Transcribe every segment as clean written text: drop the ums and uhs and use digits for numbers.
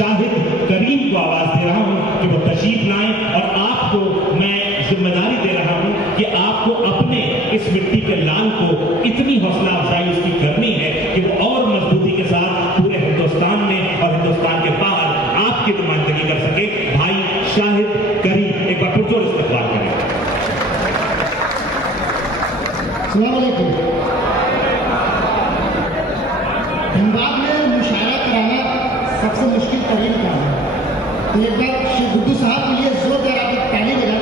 शाहिद करीम को आवाज दे रहा हूं कि वो तशरीफ लाएं और आपको मैं जिम्मेदारी दे रहा हूं कि आपको अपने इस मिट्टी के लाल को इतनी हौसला अफजाई उसकी करनी है कि वो और मजबूती के साथ पूरे हिंदुस्तान में और हिंदुस्तान के बाहर आपकी नुमाइंदगी कर सके। भाई शाहिद करीम, एक बार पुरजोर इस्तकबाल करें। धनबाद में मुशायरा कराना सबसे मुश्किल तरीन काम है। तो एक बार श्री गुड्डू साहब के लिए जोर दे रहा ताली बजा,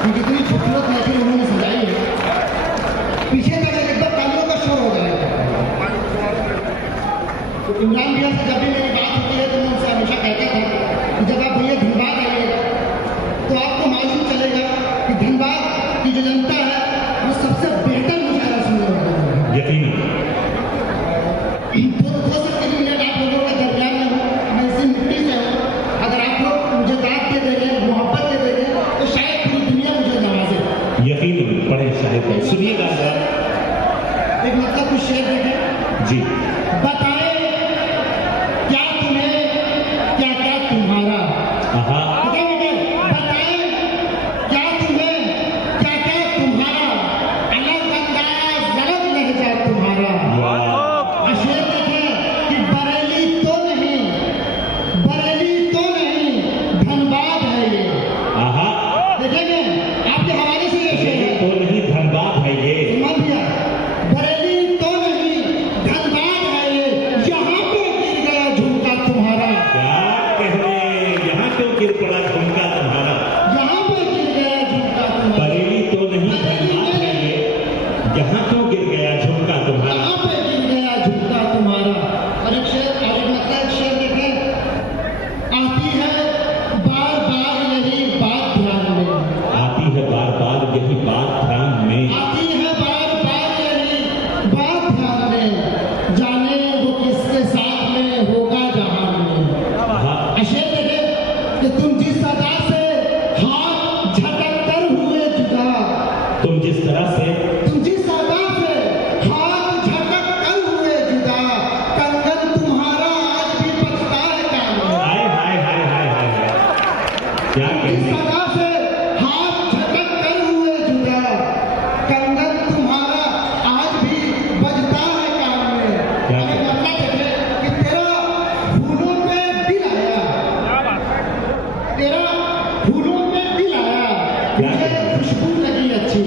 क्योंकि इतनी खूबसूरत महफिल उन्होंने सजाई है। पीछे तक एक बार तालियों का शोर हो जाएगा। तो इमरान भैया से जब भी मेरी बात होती है तो मैं उनसे हमेशा कहता था कि जब आप भैया धनबाद आइएगा तो आपको मालूम चलेगा कि धनबाद की जो जनता है वो सबसे बेहतर मुशायरा सुनने वाली है। यकीनन सुनिएगा सर, एक मतलब कुछ शेर देखें जी। बताए क्या तुम्हें क्या क्या तुम्हारा, बताए क्या तुम्हें क्या क्या तुम्हारा, अलग अंदाज अलग लहजा तुम्हारा। शेर देखें कि बरेली तो नहीं धनबाद है ये। देखेंगे आपके हवाले से ये शेर है। तो नहीं धनबाद है ये, बरेली तो नहीं धनबाद है ये, यहाँ पे गिर गया झुमका तुम्हारा। क्या कह रहे, यहाँ क्यों गिर पड़ा झुमका तुम्हारा, यहाँ पे गिर गया झुमका तुम्हारा। बरेली तो नहीं धनबाद है ये, यहाँ क्यों गिर गया झुमका तुम्हारा, यहाँ पे गिर गया झुमका तुम्हारा। और एक शेर, और एक मतलब एक शेर देखें, आती है बार बार यही बात ध्यान में, आती है बार बार यही बात ध्यान में, आती है बार बार यही बात ध्यान में, जाने वो किसके साथ में होगा जहां में। शेर देखे कि तुम जिस अदा से हाथ झटक कर हुए जुदा, तुम जिस तरह से तुम जिस अदा से हाथ झटक कर हुए जुदा, कंगन तुम्हारा आज भी बचता है काम में। हाय हाय हाय हाय हाय, क्या जिस कहने, अदा से हाथ झटक कर हुए जुदा, कंगन तुम्हारा आज भी बजता है काम में। क्या अरे मतलब देखे कि तेरा फूलों पे दिल आया, तेरा फूलों पे दिल आया, मुझे खुशबू लगी अच्छी,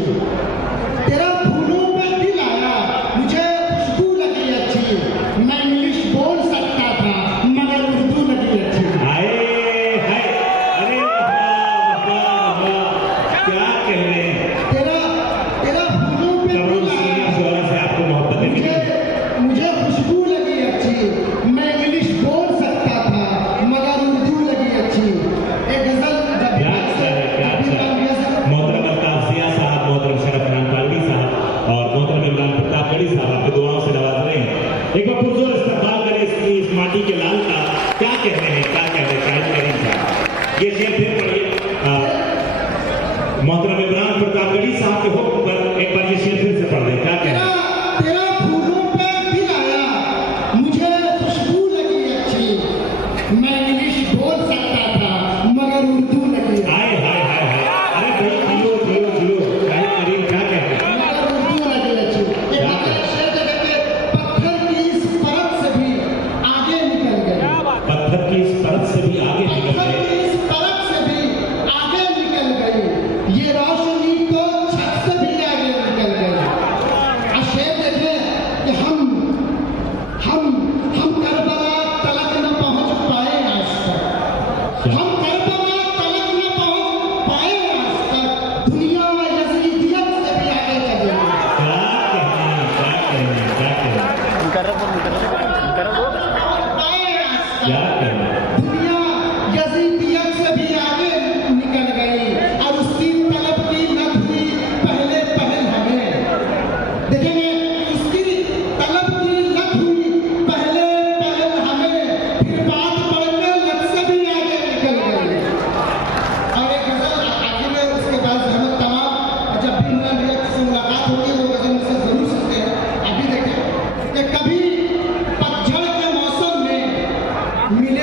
तेरा फूलों पे दिल आया, मुझे खुशबू लगी अच्छी, मैं इंग्लिश बोल सकता था मगर उर्दू लगी अच्छी। हाय हाय, अरे वाह वाह वाह, क्या कह रहे हैं, तेरा फूलों पे करोड़ दिल आया, सीनियर जोड़ा से आपको मोहब्बतें मिली। मुझे खुशबू लगी अच्छी, मैं इंग्लिश बोल सकता था मगर उर्दू लगी अच्छी। एक गजल जब क्या अच्छा है, क्या अच्छा है। मोहतरम अल्ताफ जिया साहब, मोहतरम शरफ खान पालवी साहब और मोहतरम इमरान प्रतापगढ़ी साहब आपके दुआओं से नवाज रहे हैं। एक बार पुरजोर इस्तकबाल करें इस माटी के लाल का। क्या कहते हैं, क्या कह रहे हैं शाहिद करीम साहब, ये शेर फिर पढ़िए। मोहतरम इमरान प्रतापगढ़ी साहब के हुक्म पर एक बार ये शेर फिर से पढ़ दें, क्या कह रहे हैं। तेरा फूलों पे दिल आया, मुझे खुशबू लगी अच्छी, मैं इंग्लिश बोल सकता था मगर उर्दू लगी अच्छी। हाय हाय हाय हाय, अरे भाई जियो जियो जियो, शाहिद करीम क्या कह रहे हैं। मगर उर्दू लगी अच्छी। एक मतलब शेर देखे पत्थर की इस परत से भी आगे निकल गए, पत्थर की इस परत से भी आगे निकल पत्थर गए, की इस परत से भी आगे निकल गई, ये रोशनी तो छत से भी आगे निकल गई। और शेर देखे कि हम करबला तलक न पहुंच पाए आज तक, हम करबला तलक न पहुंच पाए आज तक, दुनिया में यजीदियत से भी आगे चले गए। क्या कहना है, क्या कहना है, क्या कहना है, पाए आज तक, क्या कहना है। दुनिया यजीदियत से भी आगे निकल गई और उसकी तलब की न हुई पहले पहल हमें। देखेंगे उसकी तलब की न हुई पहले पहल हमें, फिर बात बढ़कर लग से भी आगे निकल गई। और एक गजल आगे में उसके बाद हम तमाम जब भी इमरान भैया से मुलाकात होती है वो गजल मुझसे जरूर सुनते हैं। अभी देखें कि कभी पतझड़ के मौसम में मिले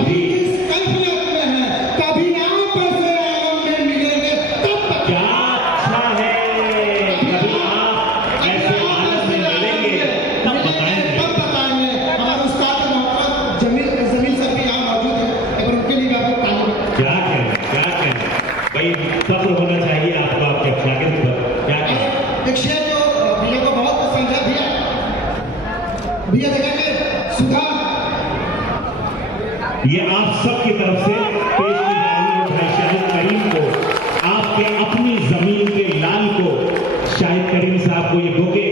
अभी इस कैफियत में है, कभी आप ऐसे आलम में मिलेंगे तब क्या अच्छा है, कभी आप ऐसे आलम में मिलेंगे तब बताएंगे। हमारे उस्ताद मोहम्मद जमील सर भी यहाँ मौजूद है, अगर उनके लिए भी आपको तालीम। क्या कहें भाई, फख्र होना चाहिए आपको आपके शागिर्द पर। क्या कहें, एक शेर जो भैया को बहुत पसंद है, भैया देखेंगे सुधा, ये आप सबकी तरफ से पेश की जा रही है भाई शाहिद करीम को, आपके अपनी जमीन के लाल को शाहिद करीम साहब को ये बुके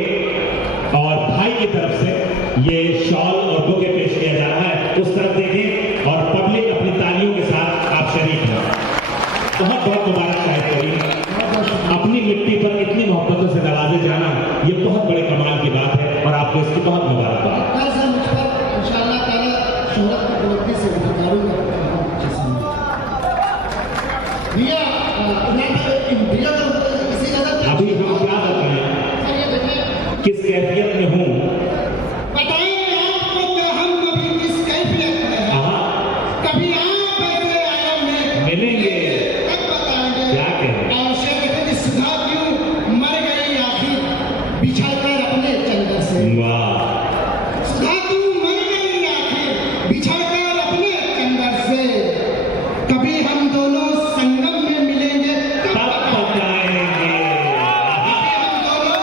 और भाई की तरफ से ये शॉल और बुके पेश किया जा रहा है। उस तरफ देखें और पब्लिक अपनी तालियों के साथ आप शरीक हैं। बहुत बहुत मुबारक शाहिद करीम, अपनी मिट्टी पर इतनी मोहब्बतों से नवाजे जाना ये बहुत बड़े कमाल की बात है और आपको इसकी बहुत मुबारकबाद। कल से मुझ पर इंशाअल्लाह ताला शोहरत की बुलंदी से उतारूंगा। भैया भैया इसी नजर अभी हम क्या कर रहे हैं, किस कैफियत में हूँ, बताएंगे आपको कि हम कभी किस कैफियत में हैं। कभी आप ऐसे आलम में मिलेंगे तब बताएंगे। क्या कहें, और शेर कहते हैं, सुधा क्यों मर गई आखिर बिछड़कर अपने चंदर से। वाह, सुधा क्यों मर गई आखिर बिछड़कर अपने चंदर से। कभी हम दोनों संगम में मिलेंगे तब तब बताएंगे। कभी हम दोनों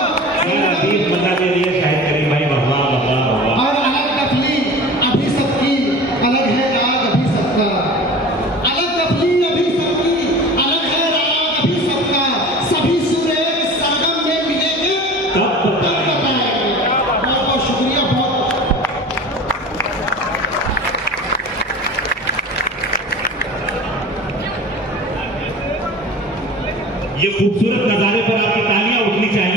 अजीब मजा ले लिए शाहिद करीम भाई, वाह वाह वाह वाह। और अलग नफली अभी सबकी अलग है राग अभी सबका। अलग नफली अभी सबकी अलग है राग अभी सबका। सभी सूरे सरगम में मिलेंगे तब तब बताएंगे। बताएंगे। बहुत बहुत शुक्रिया। बहुत ये खूबसूरत नजारे पर आपकी तारीफ